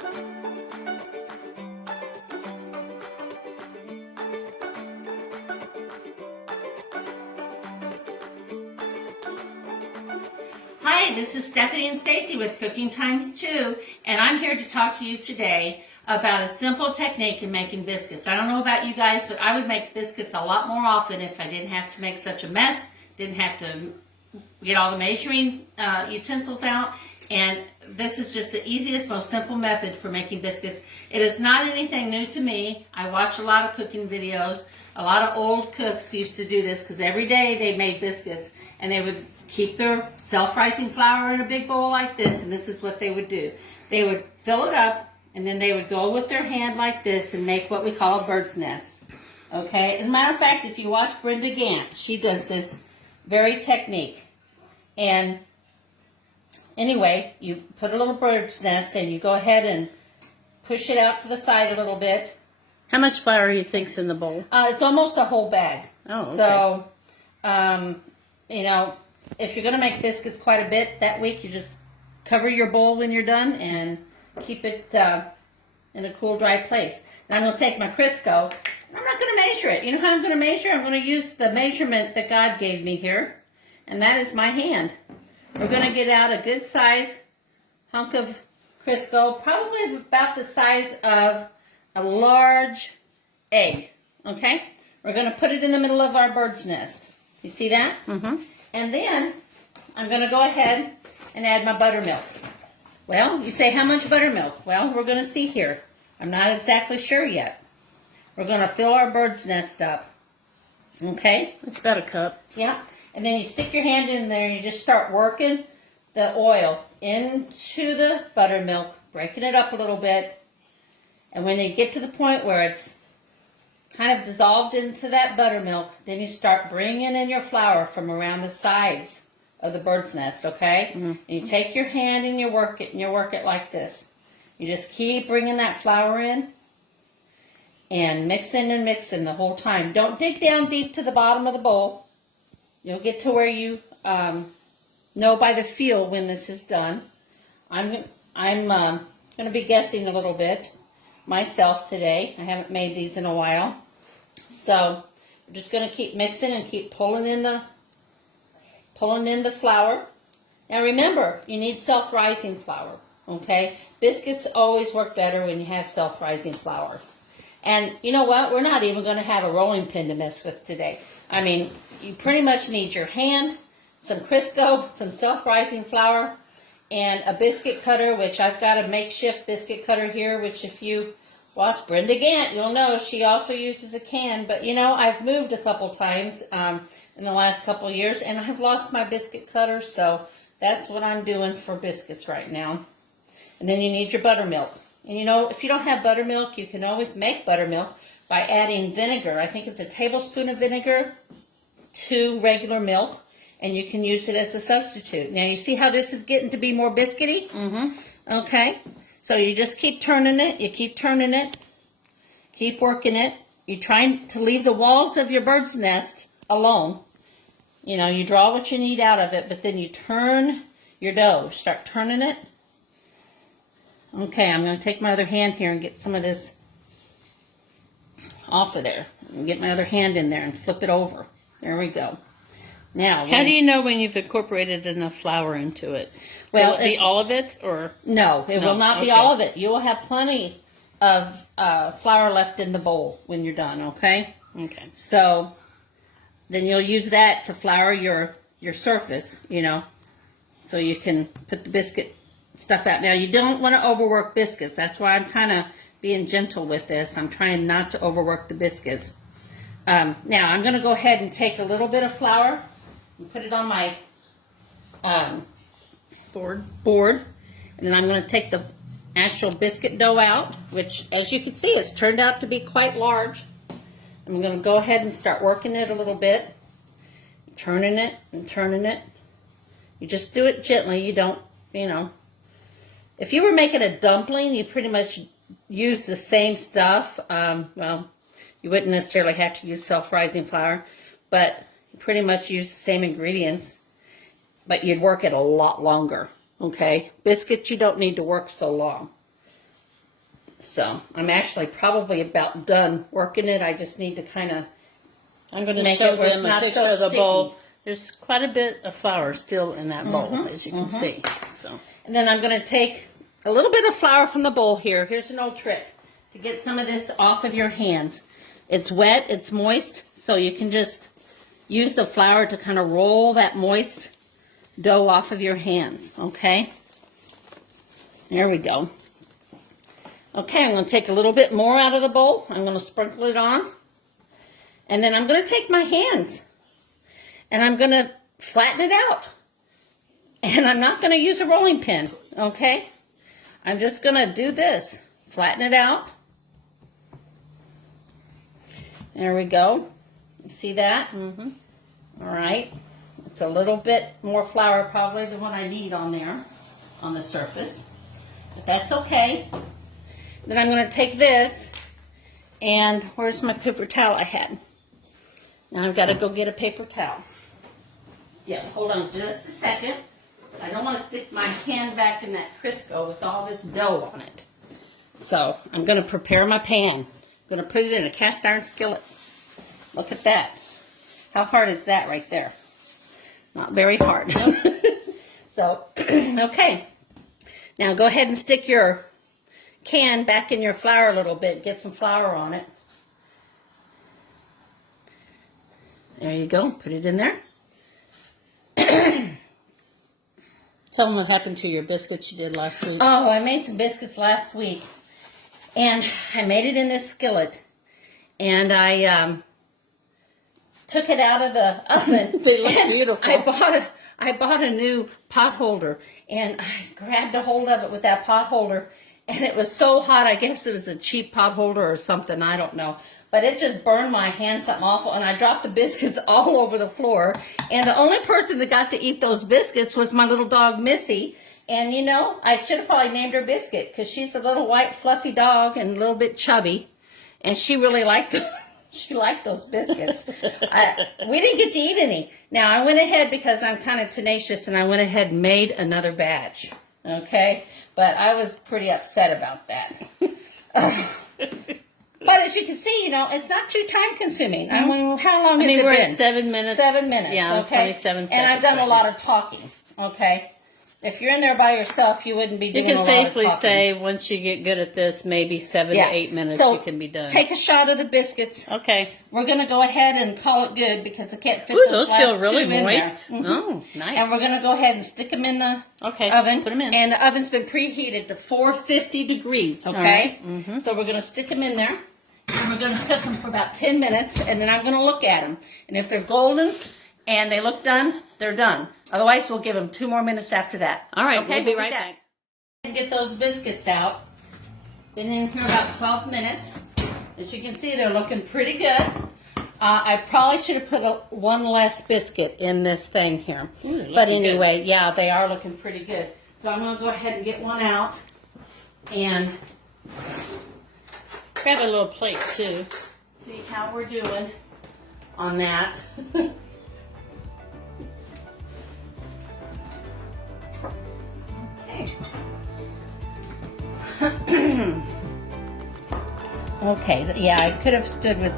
Hi, this is Stephanie and Stacy with Cooking Times 2, and I'm here to talk to you today about a simple technique in making biscuits. I don't know about you guys, but I would make biscuits a lot more often if I didn't have to make such a mess, didn't have to get all the measuring utensils out, and this is just the easiest, most simple method for making biscuits. It is not anything new to me. I watch a lot of cooking videos. A lot of old cooks used to do this because every day they made biscuits, and they would keep their self-rising flour in a big bowl like this, and this is what they would do. They would fill it up, and then they would go with their hand like this and make what we call a bird's nest. Okay? As a matter of fact, if you watch Brenda Gant, she does this very technique. And anyway, you put a little bird's nest, and you go ahead and push it out to the side a little bit. How much flour do you think's in the bowl? It's almost a whole bag. Oh, okay. So, you know, if you're going to make biscuits quite a bit that week, you just cover your bowl when you're done and keep it in a cool, dry place. And I'm going to take my Crisco, and I'm not going to measure it. You know how I'm going to measure? I'm going to use the measurement that God gave me here, and that is my hand. We're going to get out a good size hunk of Crisco, probably about the size of a large egg, okay? We're going to put it in the middle of our bird's nest. You see that? Mm-hmm. And then I'm going to go ahead and add my buttermilk. Well, you say, how much buttermilk? Well, we're going to see here. I'm not exactly sure yet. We're going to fill our bird's nest up. Okay? It's about a cup. Yeah. And then you stick your hand in there and you just start working the oil into the buttermilk, breaking it up a little bit. And when you get to the point where it's kind of dissolved into that buttermilk, then you start bringing in your flour from around the sides of the bird's nest, okay? Mm-hmm. And you take your hand and you work it like this. You just keep bringing that flour in and mixing the whole time. Don't dig down deep to the bottom of the bowl. You'll get to where you know by the feel when this is done. I'm going to be guessing a little bit myself today. I haven't made these in a while. So we're just going to keep mixing and keep pulling in the flour. Now remember, you need self-rising flour, okay? Biscuits always work better when you have self-rising flour. And you know what? We're not even going to have a rolling pin to mess with today. I mean, you pretty much need your hand, some Crisco, some self-rising flour, and a biscuit cutter, which I've got a makeshift biscuit cutter here, which if you watch Brenda Gant, you'll know she also uses a can. But, you know, I've moved a couple times in the last couple years, and I've lost my biscuit cutter, so that's what I'm doing for biscuits right now. And then you need your buttermilk. And, you know, if you don't have buttermilk, you can always make buttermilk by adding vinegar. I think it's a tablespoon of vinegar to regular milk. And you can use it as a substitute. Now, you see how this is getting to be more biscuity? Mm-hmm. Okay. So you just keep turning it. You keep turning it. Keep working it. You're trying to leave the walls of your bird's nest alone. You know, you draw what you need out of it, but then you turn your dough. Start turning it. Okay, I'm going to take my other hand here and get some of this off of there. And get my other hand in there and flip it over. There we go. Now, how do you know when you've incorporated enough flour into it? Will it be all of it, or no? It will not be all of it. You will have plenty of flour left in the bowl when you're done. Okay. Okay. So then you'll use that to flour your surface. You know, so you can put the biscuit stuff out. Now you don't want to overwork biscuits. That's why I'm kind of being gentle with this. I'm trying not to overwork the biscuits. Now I'm going to go ahead and take a little bit of flour and put it on my board, and then I'm going to take the actual biscuit dough out, which, as you can see, it's turned out to be quite large. I'm going to go ahead and start working it a little bit, turning it and turning it. You just do it gently. You don't, you know. If you were making a dumpling, you pretty much use the same stuff. Well, you wouldn't necessarily have to use self-rising flour, but you pretty much use the same ingredients, but you'd work it a lot longer, okay? Biscuits, you don't need to work so long. So I'm actually probably about done working it. I just need to kind of I'm going to make show it where it's them a not picture so of the sticky. bowl. There's quite a bit of flour still in that bowl, as you can see. So, And then I'm going to take a little bit of flour from the bowl here. Here's an old trick to get some of this off of your hands. It's wet, it's moist, so you can just use the flour to kind of roll that moist dough off of your hands, okay? There we go. Okay, I'm going to take a little bit more out of the bowl. I'm going to sprinkle it on. And then I'm going to take my hands and I'm going to flatten it out. And I'm not going to use a rolling pin, okay? I'm just going to do this. Flatten it out. There we go. You see that? Mm-hmm. All right. It's a little bit more flour probably than what I need on there, on the surface. But that's okay. Then I'm going to take this, and where's my paper towel I had? Now I've got to go get a paper towel. Yeah, hold on just a second. I don't want to stick my hand back in that Crisco with all this dough on it. So I'm going to prepare my pan. I'm going to put it in a cast iron skillet. Look at that. How hard is that right there? Not very hard. So, okay. Now go ahead and stick your can back in your flour a little bit. Get some flour on it. There you go. Put it in there. tell them what happened to your biscuits you did last week. Oh, I made some biscuits last week. And I made it in this skillet. And I took it out of the oven. They look beautiful. I bought a new pot holder. And I grabbed a hold of it with that pot holder. And it was so hot, I guess it was a cheap pot holder or something, I don't know. But it just burned my hand something awful, and I dropped the biscuits all over the floor. And the only person that got to eat those biscuits was my little dog, Missy. And, you know, I should have probably named her Biscuit, because she's a little white, fluffy dog and a little bit chubby. And she really liked them. She liked those biscuits. We didn't get to eat any. Now, I went ahead, because I'm kind of tenacious, and I went ahead and made another batch. Okay? But I was pretty upset about that. But as you can see, you know, it's not too time consuming. I mean, how long has it we're been? at 7 minutes. 7 minutes, Yeah, okay? 27 seconds. And I've done right a lot of talking, okay? If you're in there by yourself, you wouldn't be You doing a can lot safely of talking. say once you get good at this, maybe 7 to 8 minutes So, you can be done. Take a shot of the biscuits. Okay. We're going to go ahead and call it good, because I can't fit Ooh, those those feel last really two in moist. there. Mhm. Oh, nice. And we're going to go ahead and stick them in the oven. Put them in. And the oven's been preheated to 450 degrees, okay? All right. Mm-hmm. So we're going to stick them in there. And we're going to cook them for about 10 minutes, and then I'm going to look at them. And if they're golden and they look done, they're done. Otherwise, we'll give them 2 more minutes after that. All right, okay? we'll be right back. And get those biscuits out. Been in here about 12 minutes. As you can see, they're looking pretty good. I probably should have put one less biscuit in this thing here. Ooh, but anyway, yeah, they are looking pretty good. So I'm going to go ahead and get one out. And Grab a little plate, too. see how we're doing on that. Okay, yeah, I could have stood with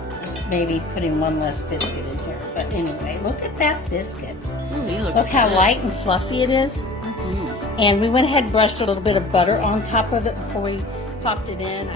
maybe putting one less biscuit in here. But anyway, look at that biscuit. Ooh, he looks Look how good. light and fluffy it is. Mm-hmm. And we went ahead and brushed a little bit of butter on top of it before we popped it in.